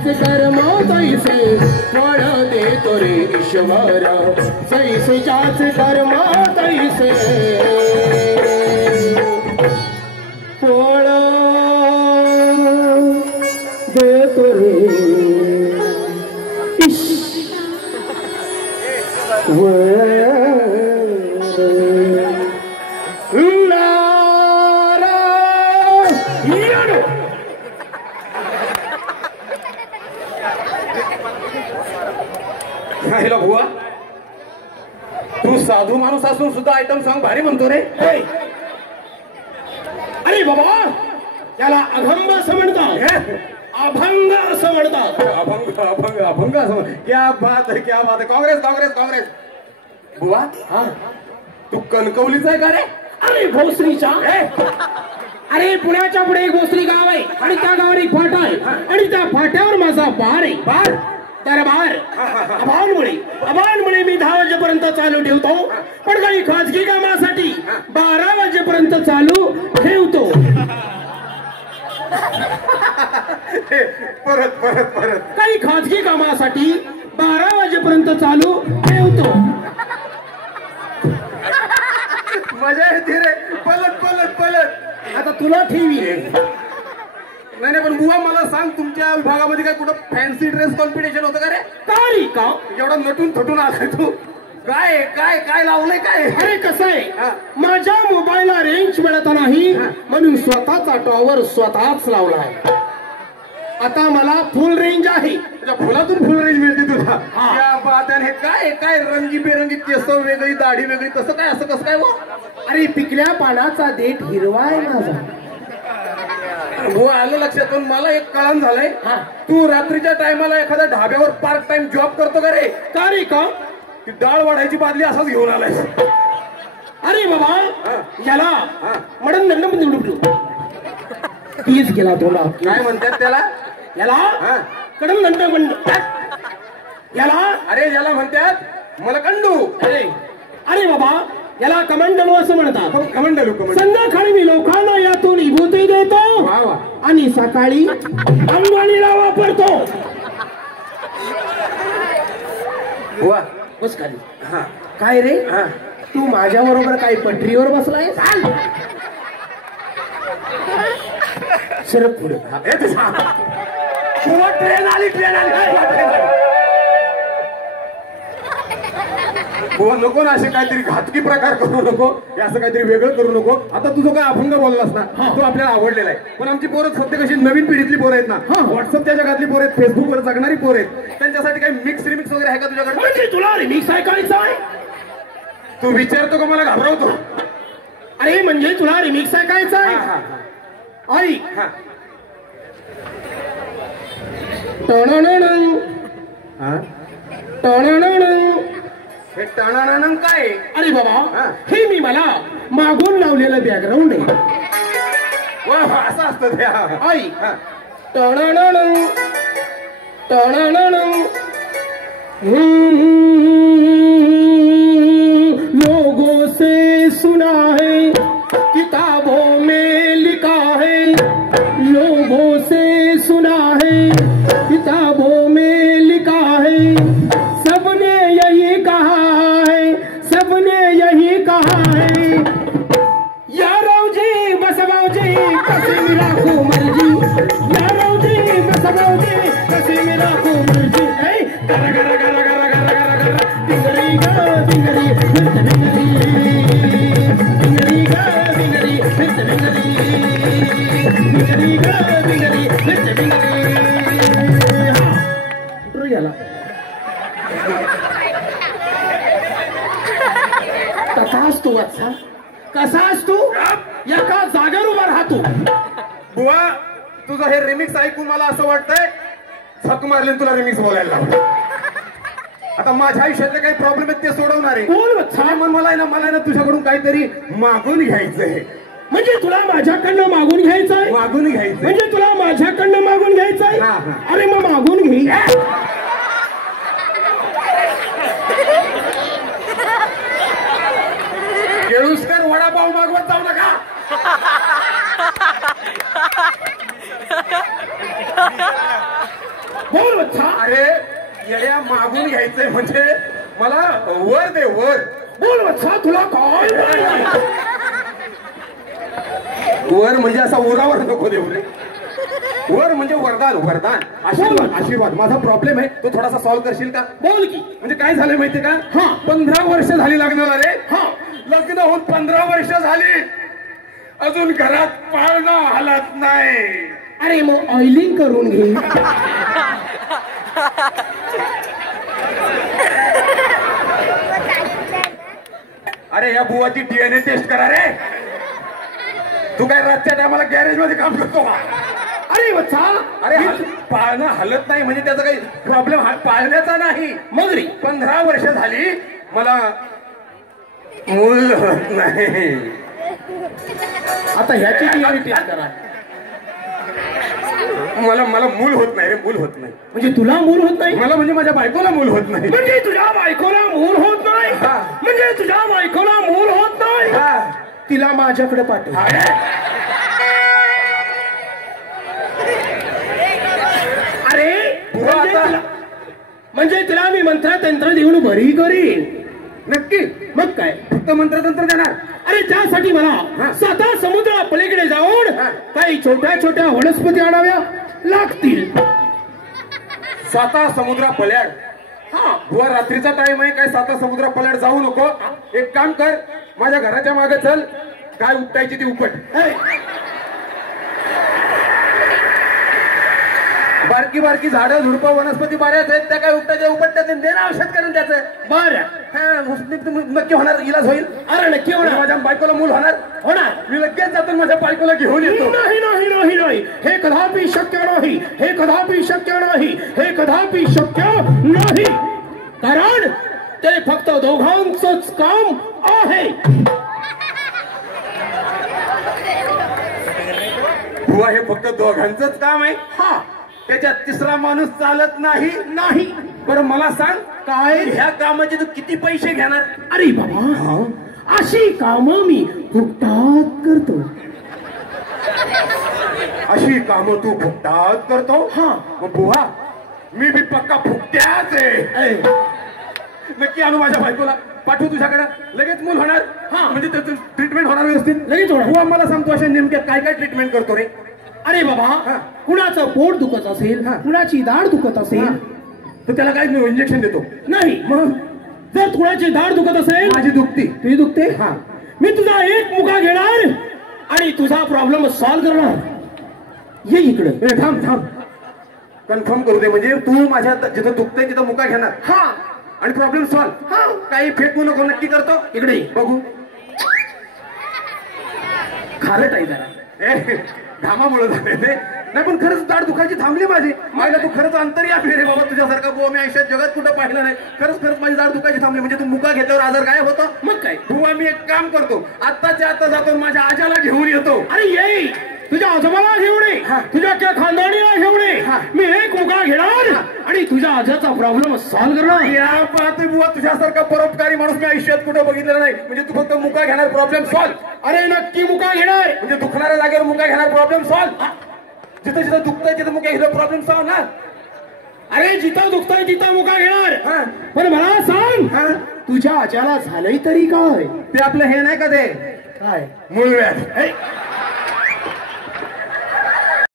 कर्म तैसे फळ देतो रे ईश्वर जैसेच्याच कर्म तैसे फळ देतो रे ईश्वर बुवा तू साधू माणूस असून सुद्धा आयटम सॉंग भारी म्हणतो रे. अरे बाबा याला अभंग असं म्हणतात. अभंग असं म्हणतात. अभंग अभंग अभंग असं. क्या बात है क्या बात है. काँग्रेस काँग्रेस काँग्रेस. बुवा हा तू कणकवलीचा आहे का रे. अरे भोसरीचा. अरे पुण्याच्या पुढे एक भोसरी गाव आहे आणि त्या गावावर एक फाटा आहे आणि त्या फाट्यावर माझा बार आहे. बार दरबार. अभानमुळे मी 10 वाजेपर्यंत चालू ठेवतो पण काही खाजगी कामासाठी 12 वाजेपर्यंत चालू ठेवतो. परत परत परत. काही खाजगी कामासाठी 12 वाजेपर्यंत चालू ठेवतो. मजा येते रे. पलट पलट पलट. आता तुला ठेवी रे. नाही नाही पण बुवा मला सांग तुमच्या विभागामध्ये काय कुठं फॅन्सी ड्रेस कॉम्पिटिशन होतं का रे. कारी का एवढा नटून थटून आलाय तू. काय काय काय लावलंय काय. अरे कसं आहे माझ्या मोबाईलला रेंज मिळत नाही म्हणून स्वतःचा टॉवर स्वतःच लावलाय. आता मला फुल रेंज आहे. फुलातून फुल रेंज मिळते तुला. या बाताने काय काय रंगीबेरंगी केस वेगळी दाढी वेगळी कसं काय असं कसं काय हो. अरे पिकल्या पानाचा देठ हिरवा आहे माझा. हो आलं लक्षातून. मला एक कळण झालंय तू रात्रीच्या टायमाला एखाद्या ढाब्यावर पार्ट टाइम जॉब करतो का रे. का रे का. ती डाळ वाढायची बादली असाच घेऊन आलाय. अरे बाबा याला मडन निवडू तीच गेला थोडा. काय म्हणतात त्याला. याला कडन नंतर याला. अरे याला म्हणतात मला कंडू. अरे अरे बाबा याला कमांडलू असं म्हणतात. कमांडलू. संध्याकाळी मी लोकांना यातून विभूती देतो आणि सकाळी अंघोळीला वापरतो. बस खाली. काय रे तू माझ्या बरोबर काही पटरीवर बसलाय. सरक पुढे. ट्रेन आली ट्रेन आली. नको ना असे काहीतरी घातकी प्रकार करू नको. असं काहीतरी वेगळं करू नको. आता तुझं काय अभंग बोललास ना तो आपल्याला आवडलेला आहे पण आमची पोरं सध्या कशी नवीन पिढीतली पोरं आहेत ना. व्हॉट्सअपच्या जगातली पोरं आहेत फेसबुकवर जगणारी पोरं आहेत त्यांच्यासाठी काही मिक्स रिमिक्स वगैरे आहे का तुझ्याकडे. म्हणजे तुला रिमिक्स ऐकायचं आहे. तू विचारतो का मला घाबरवतो. अरे म्हणजे तुला रिमिक्स ऐकायचं आहे. ऐक हे टणानन काय. अरे बाबा हे मी मला मागून लावलेलं बॅकग्राऊंड आहे. असं असतं ते. आई टणानन टणानन लोगों से सुना है किताबों में लिखा है. लोगों से सुना है किताबों में लिखा है. सबने यही कहा है सबने यही कहा है. यारवजी बसवाजी कसे मेरा को मर्जी. यारवजी बसवाजी कसे मेरा को मर्जी. गरा गरा गरा गरा गरा गरा गरा डिंगरी गा डिंगरी डिंगरी डिंगरी गा डिंगरी डिंगरी डिंगरी गा डिंगरी डिंगरी. कुठं गेला. कसास तू वत्सा कसास तू एका जागेवर उभा राहतो. बुवा तुझं हे रिमिक्स ऐकून मला असं वाटतंय झक मारले तुला रिमिक्स बोलायला लावलं. आता माझ्या आयुष्यातले काही प्रॉब्लेम आहेत ते सोडवणार आहे. बोल वत्सा. मला आहे ना तुझ्याकडून काहीतरी मागून घ्यायचंय. म्हणजे तुला माझ्याकडनं मागून घ्यायचंय. मागून घ्यायचं म्हणजे तुला माझ्याकडनं मागून घ्यायचंय. अरे मग मागून घे. केळुसकर वडापाव मागवत जाऊ नका. बोल वत्सा. अरे येड्या मागून घ्यायचंय म्हणजे मला वर दे वर. बोल वत्सा तुला काय वर म्हणजे असा उरावर नको देऊ रे. वर म्हणजे वरदान वरदान आशीर्वाद आशीर्वाद. माझा प्रॉब्लेम आहे तो थोडासा सॉल्व्ह करशील का? बोल की. म्हणजे काय झालंय माहितीये का? हा. 15 वर्ष झाली लग्नाला रे. हा. लग्न होऊन 15 वर्ष झाली अजून घरात पाळणा हालत नाही. अरे मग ऑइलिंग करून घे. अरे या बुवाची डीएनए टेस्ट करा रे. तू काय रातच्या टायमाला गॅरेज मध्ये काम करतो का? अरे वत्सा. अरे पाळणं हलत नाही म्हणजे त्याचा काही प्रॉब्लेम पाळण्याचा नाही. मग रे 15 वर्ष झाली मला मूल होत नाही. आता ह्याची टेस्ट करा. मला मूल होत नाही रे. मूल होत नाही म्हणजे तुला मूल होत नाही. मला म्हणजे माझ्या बायकोला मूल होत नाही. म्हणजे तुझ्या बायकोला मूल होत नाही. हा. म्हणजे तुझ्या बायकोला मूल होत नाही. हा. तिला माझ्याकडे पाठव. अरे म्हणजे तिला मी मंत्र तंत्र देऊन बरी करीन. नक्की. मग काय फक्त मंत्रतंत्र देणार? अरे त्यासाठी मला 7 समुद्रा पलीकडे जाऊन काही छोट्या छोट्या वनस्पती आणाव्या लागतील. 7 समुद्रा पल्याड. हा. बुवा रात्रीचा टाइम आहे काय 7 समुद्रा पल्याड जाऊ नको. एक काम कर माझ्या घराच्या मागे चल. काय उपटायची ती उपट. बारकी बारकी झाडं झुडपं वनस्पती बऱ्याच आहेत त्या काय उपटायच्या उपटतात दे ना औषध करून त्याचं. बरं नक्की होणार इलाज होईल. अरे नक्की होणार. माझ्या बायकोला मूल होणार. होणार. मी लगेच जातो माझ्या बायकोला घेऊन येतो. नाही नाही नाही नाही हे कदापि शक्य नाही. हे कदापि शक्य नाही. हे कदापि शक्य नाही. कारण ते फक्त दोघांचंच काम आहे. बुवा हे फक्त दोघांचंच काम आहे. हा. त्याच्यात तिसरा माणूस चालत नाही. नाही. बरं मला सांग काय ह्या कामाचे तू किती पैसे घेणार? अरे बाबा अशी कामं मी फुकटात करतो. अशी कामं तू फुकटात करतो? हा. मग बुवा मी बी पक्का फुकट्याच आहे. नक्की आणू माझ्या बायकोला पाठवू तुझ्याकडे. लगेच मूल होणार. हा. म्हणजे त्याचं ट्रीटमेंट होणार व्यवस्थित. लगेच होणार. बुवा मला सांगतो अशा नेमक्या काय काय ट्रीटमेंट करतो रे? अरे बाबा कुणाचं पोट दुखत असेल कुणाची दाढ दुखत असेल तर त्याला काय इंजेक्शन देतो? नाही. मग जर कुणाची दाढ दुखत असेल माझी दुखती तुझी दुखते. हा. मी तुझा एक मुका घेणार आणि तुझा प्रॉब्लेम सॉल्व्ह करणार. ये इकडे. थांब थांब कन्फर्म करू दे. म्हणजे तू माझ्या जिथं दुखतंय तिथं मुका घेणार. हा. आणि प्रॉब्लेम सॉल्व्ह. हा. काही फेकू नको. नक्की करतो. इकडे बघू. खारट आहे जरा. घामामुळे झाले ते. नाही पण खरंच दाढ दुखायची थांबली माझी. मला तू खरंच अंतर्यामी रे बाबा. तुझ्यासारखा बुवा मी आयुष्यात जगात कुठं पाहिलं नाही. खरंच माझी दाढ दुखायची थांबली. म्हणजे तू मुका घेतल्यावर आजार काय होतो? मग काय बुवा मी एक काम करतो आत्ताच्या आता जातो माझ्या आजाला घेऊन येतो. अरे ये तुझ्या आजोबाला घेऊन ये. तुझ्या त्या खानदानीला घेऊन ये. मी एक मुका घेणार आणि तुझ्या आजाचा प्रॉब्लेम सॉल्व्ह करणार. या पाहते बुवा तुझ्यासारखा परोपकारी माणूस मी आयुष्यात कुठं बघितलेला नाही. म्हणजे तू फक्त मुका घेणार प्रॉब्लेम सॉल्व्ह. अरे नक्की मुका घेणार. म्हणजे दुखणाऱ्या जागेवर मुका घेणार प्रॉब्लेम सॉल्व्ह. जिथं जिथं दुखतंय तिथं मुका घेणार प्रॉब्लेम सॉल्व्ह ना. अरे जिथं दुखतंय तिथं मुका घेणार. पण मला सांग तुझ्या आजाला झालंय तरी काय? ते आपलं हे नाही का ते काय मूळव्याध.